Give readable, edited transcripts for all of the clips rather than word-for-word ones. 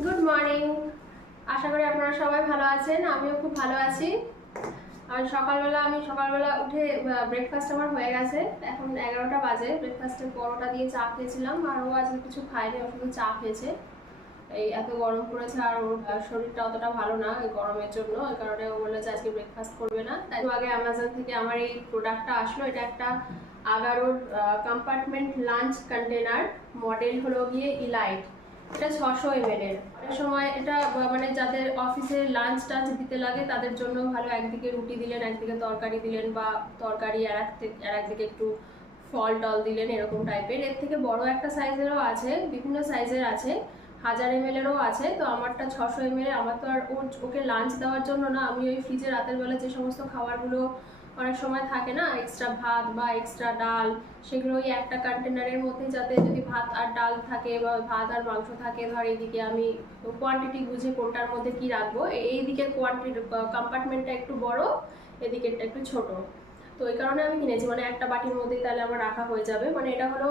Good morning. আশা করি আপনারা সবাই ভালো আছেন, আমিও খুব ভালো আছি। আর সকালবেলা উঠে ব্রেকফাস্ট আমার হয়ে গেছে। এখন 11টা বাজে। ব্রেকফাস্টে পরোটা দিয়ে চা খেয়েছিলাম, আর ও আজকে কিছু খায়নি, ও শুধু চা খেয়েছে। এই এত গরম পড়েছে, আর ওর শরীরটা অতটা ভালো না এই গরমের জন্য, এই কারণে ও বললো যে আজকে ব্রেকফাস্ট করবে না। তাই আগে অ্যামাজন থেকে আমার এই প্রোডাক্টটা আসলো। এটা একটা আগারোর কম্পার্টমেন্ট লাঞ্চ কন্টেনার, মডেল হলো গিয়ে ইলাইট। এটা 600 ml এর। অনেক সময় এটা মানে যাদের অফিসে লাঞ্চ টাঞ্চ দিতে লাগে তাদের জন্য ভালো। একদিকে রুটি দিলেন, একদিকে তরকারি দিলেন, বা তরকারি আর একদিকে একটু ফল টল দিলেন, এরকম টাইপের। এর থেকে বড় একটা সাইজেরও আছে, বিভিন্ন সাইজের আছে, 1000 ml এরও আছে। তো আমারটা 600 ml। আমার তো আর ওকে লাঞ্চ দেওয়ার জন্য না, আমি ওই ফ্রিজে রাতের বেলা যে সমস্ত খাবারগুলো অনেক সময় থাকে না, এক্সট্রা ভাত বা এক্সট্রা ডাল, সেগুলো ওই একটা কন্টেনারের মধ্যে, যাতে যদি ভাত আর ডাল থাকে বা ভাত আর মাংস থাকে, ধর এইদিকে আমি কোয়ান্টিটি বুঝে কোনটার মধ্যে কি রাখবো। এই দিকের কোয়ান্টিটি কম্পার্টমেন্টটা একটু বড়, এদিকেরটা একটু ছোট। তো এই কারণে আমি কিনেছি, মানে একটা বাটির মধ্যেই তাহলে আমার রাখা হয়ে যাবে। মানে এটা হলো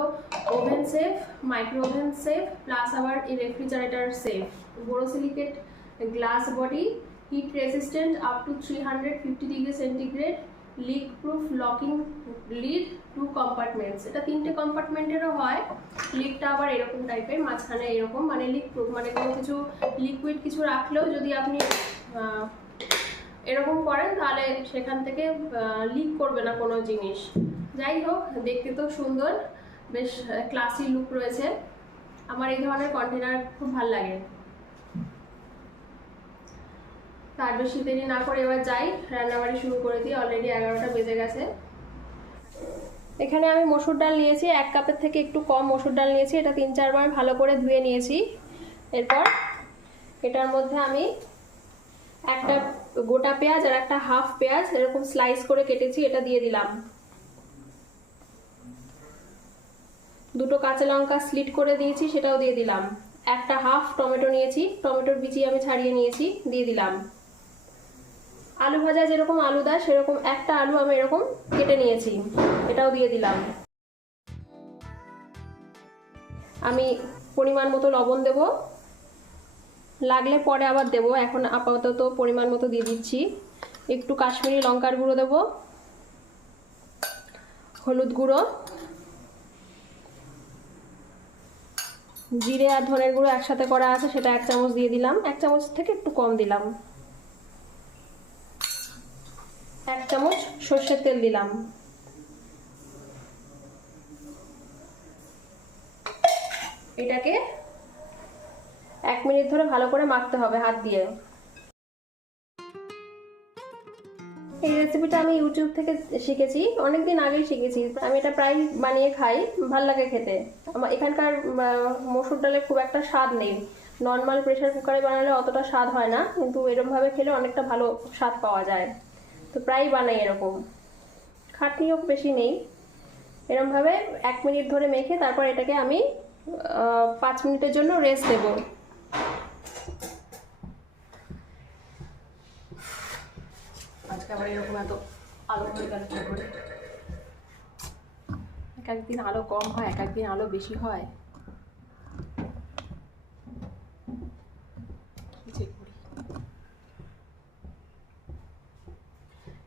oven safe, micro oven safe, plus আবার refrigerator safe. Borosilicate glass body, heat resistant up to 350 degree centigrade, leak proof, locking lid, 2 compartments. এটা 3টে কম্পার্টমেন্টেরও হয়। লিডটা আবার এরকম টাইপের, মাঝখানে এরকম, মানে লিক প্রুফ, মানে কোনো কিছু লিকুইড কিছু রাখলেও যদি আপনি এরকম করেন তাহলে সেখান থেকে লিক করবে না কোনো জিনিস। যাই হোক, দেখতে তো সুন্দর, বেশ ক্লাসি লুক রয়েছে। আমার এই ধরনের কন্টেনার খুব ভালো লাগে। তার বেশি দেরি না করে এবার যাই, রান্নাবাড়ি শুরু করে দিই। অলরেডি 11টা বেজে গেছে। এখানে আমি মসুর ডাল নিয়েছি, 1 কাপের থেকে একটু কম মসুর ডাল নিয়েছি। এটা 3-4 বার ভালো করে ধুয়ে নিয়েছি। এরপর এটার মধ্যে আমি একটা গোটা পেঁয়াজ আর একটা হাফ পেঁয়াজ এরকম স্লাইস করে কেটেছি, এটা দিয়ে দিলাম। 2টো কাঁচা লঙ্কা স্লিট করে দিয়েছি, সেটাও দিয়ে দিলাম। একটা হাফ টমেটো নিয়েছি, টমেটোর বিচি আমি ছাড়িয়ে নিয়েছি, দিয়ে দিলাম। আলু ভাজা যেরকম আলু দেয় সেরকম একটা আলু আমি এরকম কেটে নিয়েছি, এটাও দিয়ে দিলাম। আমি পরিমাণ মতো লবণ দেব, লাগলে পরে আবার দেব, এখন আপাতত পরিমাণ মতো দিয়ে দিচ্ছি। একটু কাশ্মীরি লঙ্কার গুঁড়ো দেব, হলুদ গুঁড়ো, জিরে আর ধনের গুঁড়ো একসাথে করা আছে, সেটা 1 চামচ দিয়ে দিলাম। 1 চামচ থেকে একটু কম দিলাম। 1 চামচ সর্ষের তেল দিলাম। এটাকে 1 মিনিট ধরে ভালো করে মাখতে হবে হাত দিয়ে। এই রেসিপিটা আমি ইউটিউব থেকে শিখেছি, অনেকদিন আগেই শিখেছি। আমি এটা প্রায় বানিয়ে খাই, ভাল লাগে খেতে। আমার এখানকার মসুর ডালের খুব একটা স্বাদ নেই। নর্মাল প্রেসার কুকারে বানালে অতটা স্বাদ হয় না, কিন্তু এরকমভাবে খেলে অনেকটা ভালো স্বাদ পাওয়া যায়। তো প্রায় বানাই এরকম, খাটনিও বেশি নেই। এরকমভাবে 1 মিনিট ধরে মেখে তারপর এটাকে আমি 5 মিনিটের জন্য রেস্ট দেবো। আজকে আবার এরকম এত আলো হয়ে গেল কি করে? এক একদিন আলো কম হয়, এক একদিন আলো বেশি হয়।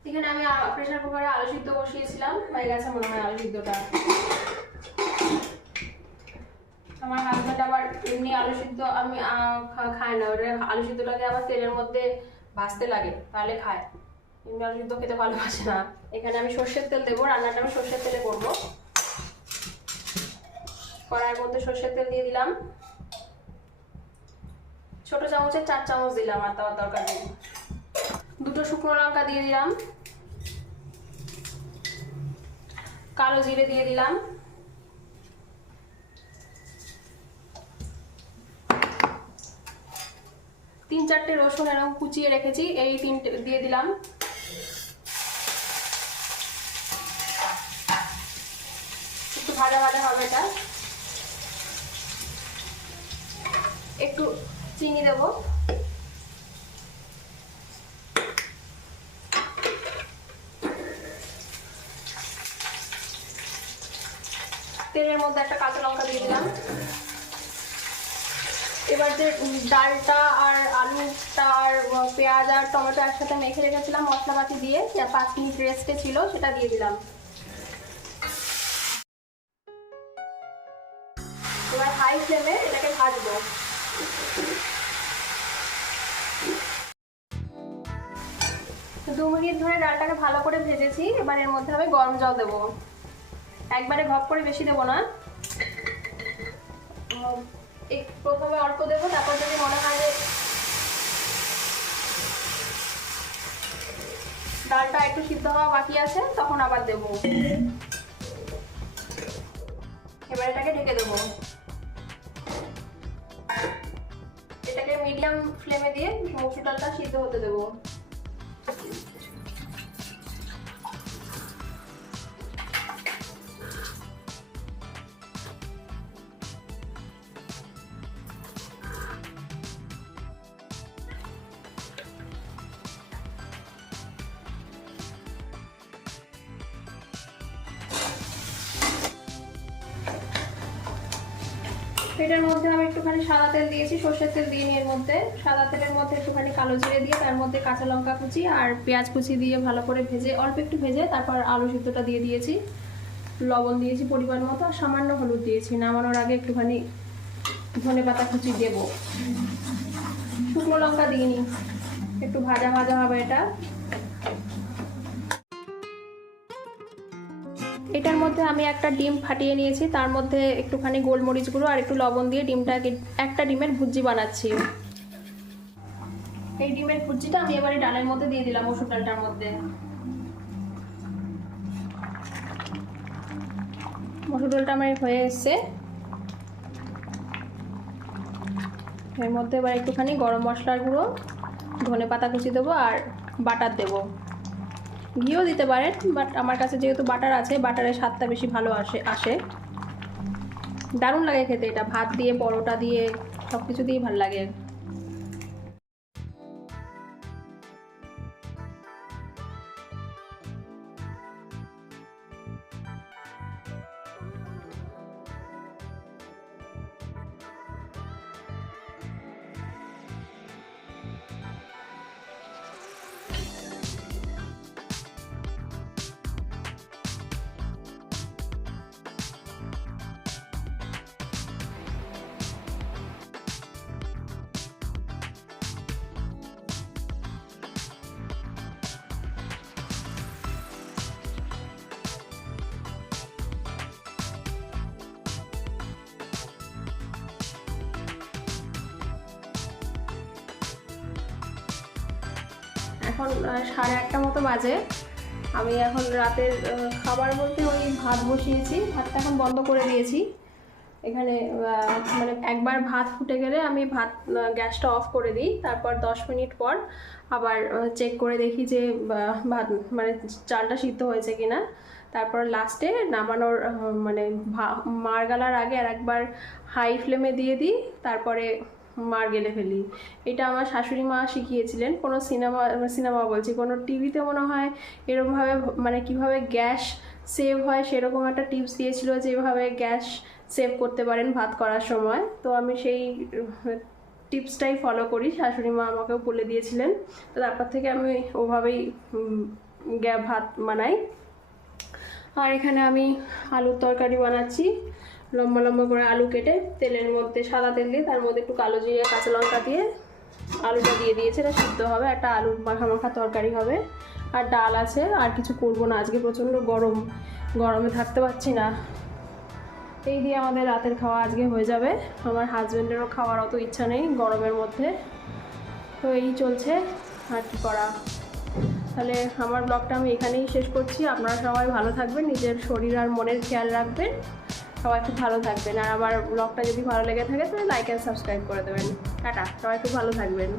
এখানে আমি প্রেসার কুকারে আলু সিদ্ধ বসিয়েছিলাম, হয়ে গেছে মনে হয় আলু সিদ্ধটা। আমার হাজব্যান্ড আবার এমনি আলু সিদ্ধ আমি খায় না, ওটা আলু সিদ্ধটাকে আবার তেলের মধ্যে ভাজতে লাগে, তাহলে খায়। এমনি আলু সিদ্ধ খেতে ভালোবাসে না। এখানে আমি সর্ষের তেল দেবো, রান্নাটা আমি সর্ষের তেলে করবো। কড়াইয়ের মধ্যে সর্ষের তেল দিয়ে দিলাম। ছোট চামচের 4 চামচ দিলাম, আর তাওয়ার দরকার নেই। 2টো শুকনো লঙ্কা দিয়ে দিলাম, কালো জিরে দিয়ে দিলাম, 3-4টে রসুন এরকম কুচিয়ে রেখেছি, এই 3টে দিয়ে দিলাম। একটু ভাজা ভাজা হবে এটা। একটু চিনি দেব, তেলের মধ্যে একটা কাঁচা লঙ্কা দিয়ে দিলাম। এবার যে ডালটা আর আলুটা আর পেঁয়াজ আর টমেটো একসাথে মেখে রেখেছিলাম মশলাপাতি দিয়ে, 5 মিনিট রেস্টে ছিল, সেটা দিয়ে দিলাম। এবার হাই ফ্লেমে এটাকে ভাজবো। 2 মিনিট ধরে ডালটাকে ভালো করে ভেজেছি। এবার এর মধ্যে আমি গরম জল দেবো, একবারে ঘপ করে বেশি দেবো না, প্রথমে অল্প দেবো, তারপর যদি মনে হয় যে ডালটা একটু সিদ্ধ হওয়া বাকি আছে তখন আবার দেবো। এবার এটাকে ঢেকে দেবো, এটাকে মিডিয়াম ফ্লেমে দিয়ে মসুর ডালটা সিদ্ধ হতে দেবো। এটার মধ্যে আমি একটুখানি সাদা তেল দিয়েছি, সর্ষের তেল দিয়ে এর মধ্যে সাদা তেলের মধ্যে একটুখানি কালো জিরে দিয়ে তার মধ্যে কাঁচা লঙ্কা কুচি আর পেঁয়াজ কুচি দিয়ে ভালো করে ভেজে, অল্প একটু ভেজে তারপর আলু সিদ্ধটা দিয়ে দিয়েছি, লবণ দিয়েছি পরিমাণ মতো আর সামান্য হলুদ দিয়েছি। নামানোর আগে একটুখানি ধনেপাতা কুচি দেবো, শুকনো লঙ্কা দিইনি, একটু ভাজা ভাজা হবে এটা। এটার মধ্যে আমি একটা ডিম ফাটিয়ে নিয়েছি, তার মধ্যে একটুখানি গোলমরিচ গুঁড়ো আর একটু লবণ দিয়ে ডিমটাকে একটা ডিমের ভুজি বানাচ্ছি। এই ডিমের ভুজিটা আমি এবারে ডালের মধ্যে দিয়ে দিলাম, মসুর ডালটার মধ্যে। মসুর ডালটা আমার হয়ে এসছে, এর মধ্যে এবার একটুখানি গরম মশলার গুঁড়ো, ধনেপাতা কুচি দেবো আর বাটার দেবো। ঘিও দিতে পারেন, বাট আমার কাছে যেহেতু বাটার আছে, বাটারের স্বাদটা বেশি ভালো আসে। দারুণ লাগে খেতে এটা, ভাত দিয়ে পরোটা দিয়ে সব কিছু দিয়েই ভালো লাগে। এখন 8:30 মতো বাজে। আমি এখন রাতের খাবার বলতে ওই ভাত বসিয়েছি, ভাতটা এখন বন্ধ করে দিয়েছি। এখানে মানে একবার ভাত ফুটে গেলে আমি গ্যাসটা অফ করে দিই, তারপর 10 মিনিট পর আবার চেক করে দেখি যে ভাত মানে চালটা সিদ্ধ হয়েছে কিনা। তারপর লাস্টে নামানোর মানে মার গালার আগে আর একবার হাই ফ্লেমে দিয়ে দিই, তারপরে মার গেলে ফেলি। এটা আমার শাশুড়ি মা শিখিয়েছিলেন, কোনো সিনেমা বলছি, কোনো টিভিতে মনে হয় এরকমভাবে মানে কিভাবে গ্যাস সেভ হয় সেরকম একটা টিপস দিয়েছিল, যেভাবে গ্যাস সেভ করতে পারেন ভাত করার সময়। তো আমি সেই টিপসটাই ফলো করি, শাশুড়ি মা আমাকেও বলে দিয়েছিলেন। তো তারপর থেকে আমি ওভাবেই ভাত বানাই। আর এখানে আমি আলুর তরকারি বানাচ্ছি, লম্বা লম্বা করে আলু কেটে তেলের মধ্যে সাদা তেল দিয়ে তার মধ্যে একটু কালো জিরে কাঁচা লঙ্কা দিয়ে আলুটা দিয়ে দিয়েছে, এটা সিদ্ধ হবে, একটা আলু মাখা মাখা তরকারি হবে। আর ডাল আছে, আর কিছু করবো না, আজকে প্রচণ্ড গরমে থাকতে পারছি না। এই দিয়ে আমাদের রাতের খাওয়া আজকে হয়ে যাবে। আমার হাজব্যান্ডেরও খাওয়ার অত ইচ্ছা নেই গরমের মধ্যে, তো এই চলছে, আর কি করা। তাহলে আমার ব্লগটা আমি এখানেই শেষ করছি। আপনারা সবাই ভালো থাকবেন, নিজের শরীর আর মনের খেয়াল রাখবেন, সবাই খুব ভালো থাকবেন। আর আমার ব্লগটা যদি ভালো লেগে থাকে তাহলে লাইক অ্যান্ড সাবস্ক্রাইব করে দেবেন। টাটা, সবাই খুব ভালো থাকবেন।